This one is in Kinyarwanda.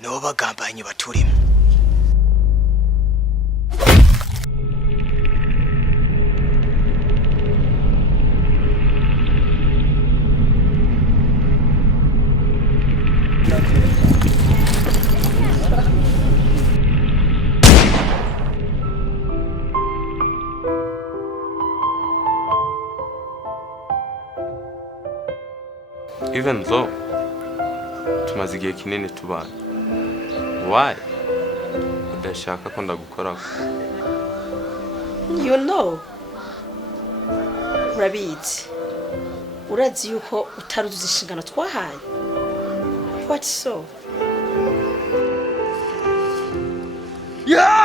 nibo bagambanye baturimo. Even though tumaze igihe kinini tubana, why udashaka ko ndagukoraho? You know, urabizi urazi yuko utaruzuza inshingano twahaye. What so? Yeah!